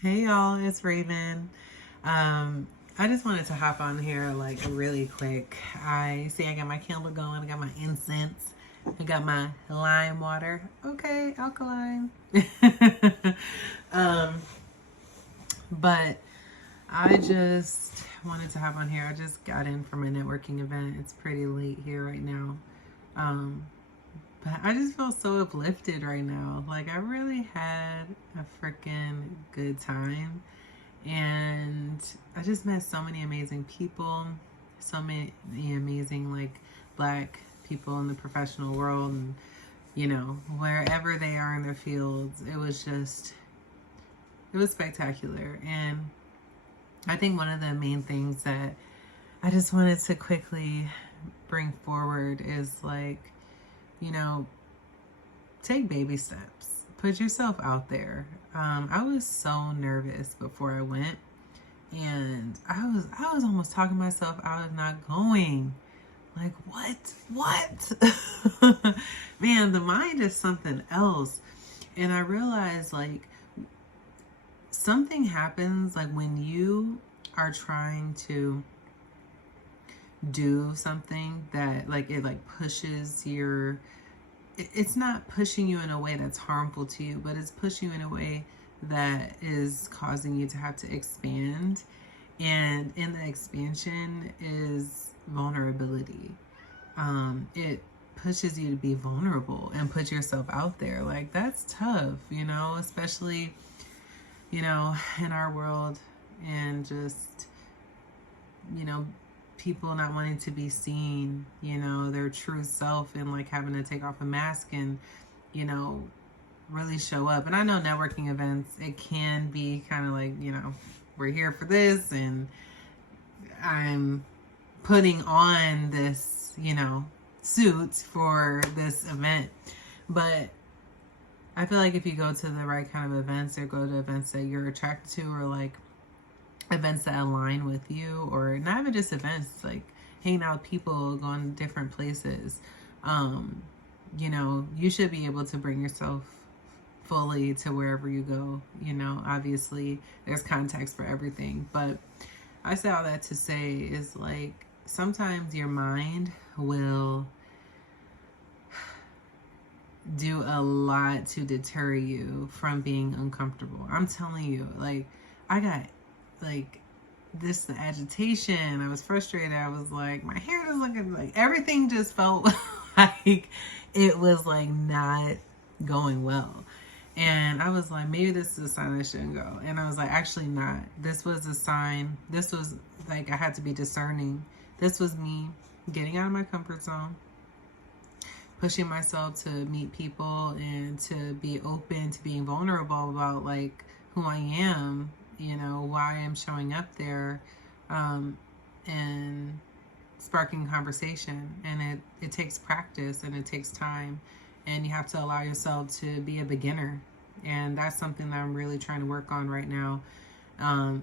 Hey y'all, it's Raven. I just wanted to hop on here like really quick. I see I got my candle going, I got my incense, I got my lime water. Okay, alkaline. um, but I just wanted to hop on here. I just got in from a networking event. It's pretty late here right now. Um, but I just feel so uplifted right now. Like I really had a freaking good time. And I just met so many amazing people, so many amazing like black people in the professional world, and wherever they are in their fields. It was spectacular. And I think one of the main things that I just wanted to quickly bring forward is like, you know, take baby steps. Put yourself out there. I was so nervous before I went, and I was almost talking myself out of not going. Like what? Man, the mind is something else. And I realized like something happens like when you are trying to do something that like it like pushes your, it's not pushing you in a way that's harmful to you, but it's pushing you in a way that is causing you to have to expand. And in the expansion is vulnerability. It pushes you to be vulnerable and put yourself out there. Like that's tough, especially, in our world, and just, people not wanting to be seen, their true self, and like having to take off a mask and, really show up. And I know networking events, it can be kind of like, we're here for this and I'm putting on this, suit for this event. But I feel like if you go to the right kind of events, or go to events that you're attracted to, or like events that align with you, or not even just events, like hanging out with people, going to different places, you should be able to bring yourself fully to wherever you go. Obviously there's context for everything, but I say all that to say is like sometimes your mind will do a lot to deter you from being uncomfortable. I'm telling you, like I got like the agitation, I was frustrated, I was like, my hair was looking like, everything just felt like it was like not going well. And I was like, maybe this is a sign I shouldn't go. And I was like, actually not. This was a sign. This was like, I had to be discerning. This was me getting out of my comfort zone, pushing myself to meet people and to be open to being vulnerable about like who I am, why I'm showing up there, and sparking conversation. And it takes practice and it takes time, and you have to allow yourself to be a beginner. And that's something that I'm really trying to work on right now,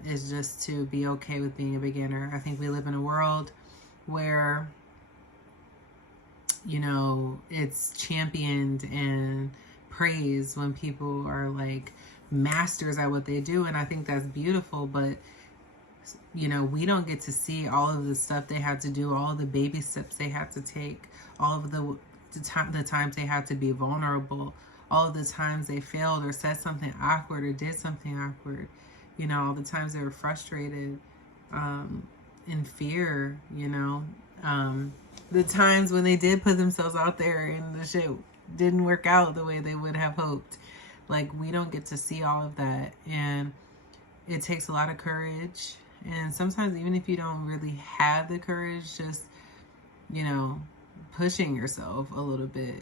is just to be okay with being a beginner. I think we live in a world where, it's championed and praised when people are like masters at what they do. And I think that's beautiful, but we don't get to see all of the stuff they had to do, all of the baby steps they had to take, all of the times they had to be vulnerable, all of the times they failed or said something awkward or did something awkward, all the times they were frustrated, in fear, the times when they did put themselves out there and the shit didn't work out the way they would have hoped. Like, we don't get to see all of that. And it takes a lot of courage. And sometimes even if you don't really have the courage, just, pushing yourself a little bit,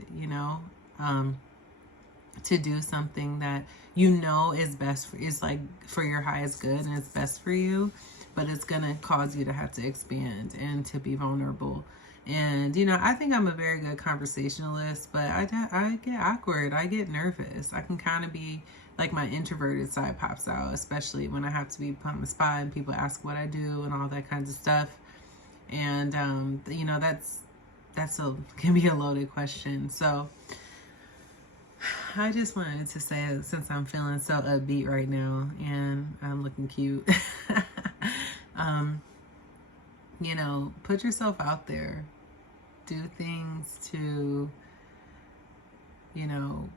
to do something that is best for, is like for your highest good and it's best for you, but it's gonna cause you to have to expand and to be vulnerable. And I think I'm a very good conversationalist, but I get awkward, I get nervous, I can kind of be like, my introverted side pops out, especially when I have to be put on the spot and people ask what I do and all that kinds of stuff. And that's can be a loaded question. So I just wanted to say, since I'm feeling so upbeat right now and I'm looking cute, um, you know, put yourself out there. Do things to, you know,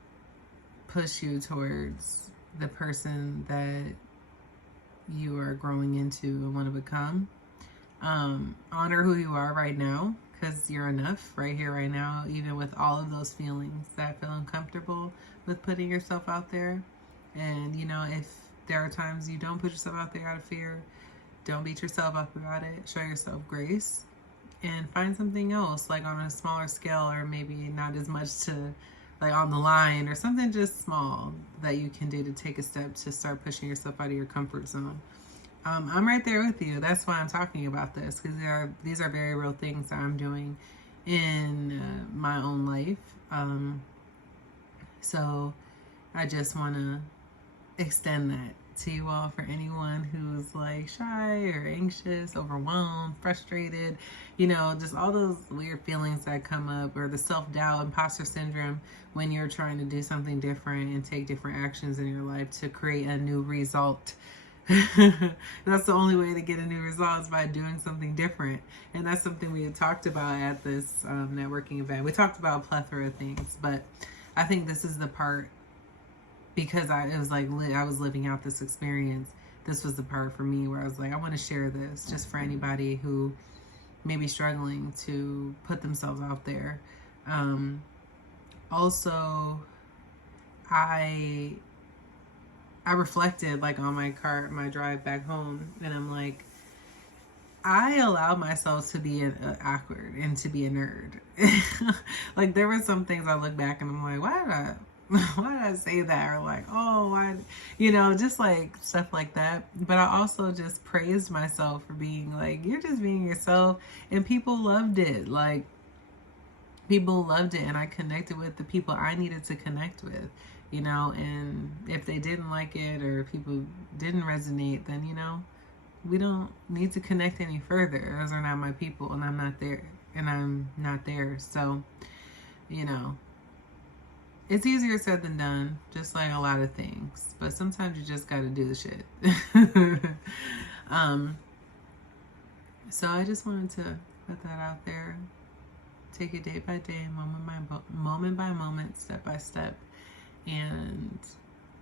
push you towards the person that you are growing into and want to become. Honor who you are right now, because you're enough right here, right now, even with all of those feelings that feel uncomfortable with putting yourself out there. And, you know, if there are times you don't put yourself out there out of fear, don't beat yourself up about it. Show yourself grace and find something else, like on a smaller scale, or maybe not as much to, like on the line, or something just small that you can do to take a step to start pushing yourself out of your comfort zone. I'm right there with you. That's why I'm talking about this, because these are very real things that I'm doing in my own life. So I just want to extend that to you all, for anyone who's like shy or anxious, overwhelmed, frustrated, you know, just all those weird feelings that come up, or the self-doubt, imposter syndrome, when you're trying to do something different and take different actions in your life to create a new result. That's the only way to get a new result, is by doing something different. And that's something we had talked about at this networking event. We talked about a plethora of things, but I think this is the part, because it was like I was living out this experience. This was the part for me where I was like, I want to share this just for anybody who may be struggling to put themselves out there. Also, I reflected, like, on my drive back home, and I'm like, I allowed myself to be awkward and to be a nerd. Like, there were some things I look back and I'm like, why did I say that? Or like, oh, why, you know, just like stuff like that. But I also just praised myself for being like, you're just being yourself, and people loved it. Like, people loved it, and I connected with the people I needed to connect with, you know. And if they didn't like it, or people didn't resonate, then, you know, we don't need to connect any further. Those are not my people, and I'm not there. So, you know, it's easier said than done, just like a lot of things. But sometimes you just got to do the shit. So I just wanted to put that out there. Take it day by day, moment by moment, step by step, and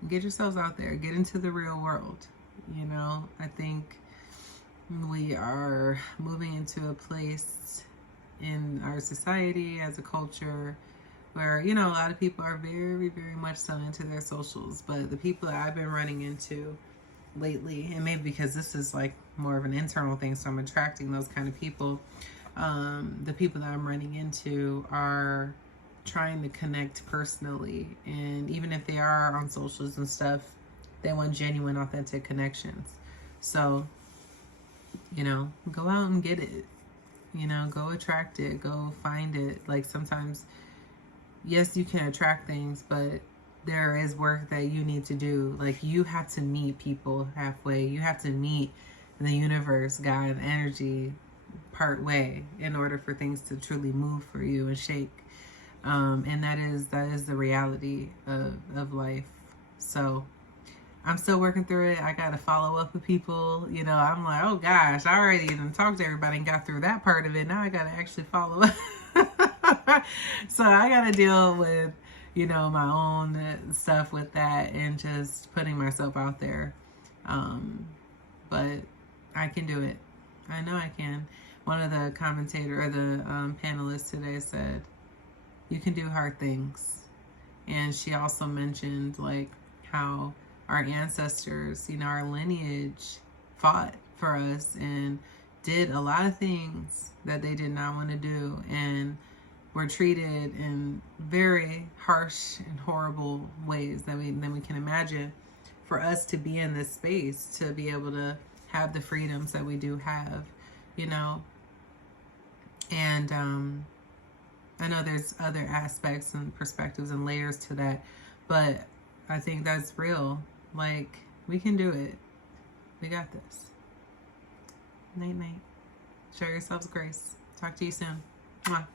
get yourselves out there. Get into the real world. You know, I think we are moving into a place in our society as a culture where, you know, a lot of people are very, very much so into their socials. But the people that I've been running into lately, and maybe because this is like more of an internal thing, so I'm attracting those kind of people. The people that I'm running into are trying to connect personally, and even if they are on socials and stuff, they want genuine, authentic connections. So, you know, go out and get it. You know, go attract it, go find it. Like, sometimes, yes, you can attract things, but there is work that you need to do. Like, you have to meet people halfway. You have to meet the universe, God, energy, part way, in order for things to truly move for you and shake. And that is the reality of life. So I'm still working through it. I got to follow up with people. You know, I'm like, oh gosh, I already even talked to everybody and got through that part of it. Now I got to actually follow up. So I got to deal with, you know, my own stuff with that, and just putting myself out there. But I can do it. I know I can. One of the panelists today said, you can do hard things. And she also mentioned, like, how our ancestors, you know, our lineage fought for us and did a lot of things that they did not want to do, and were treated in very harsh and horrible ways than we can imagine, for us to be in this space, to be able to have the freedoms that we do have, you know. And I know there's other aspects and perspectives and layers to that, but I think that's real. Like, we can do it. We got this. Night, night. Show yourselves grace. Talk to you soon. Mwah.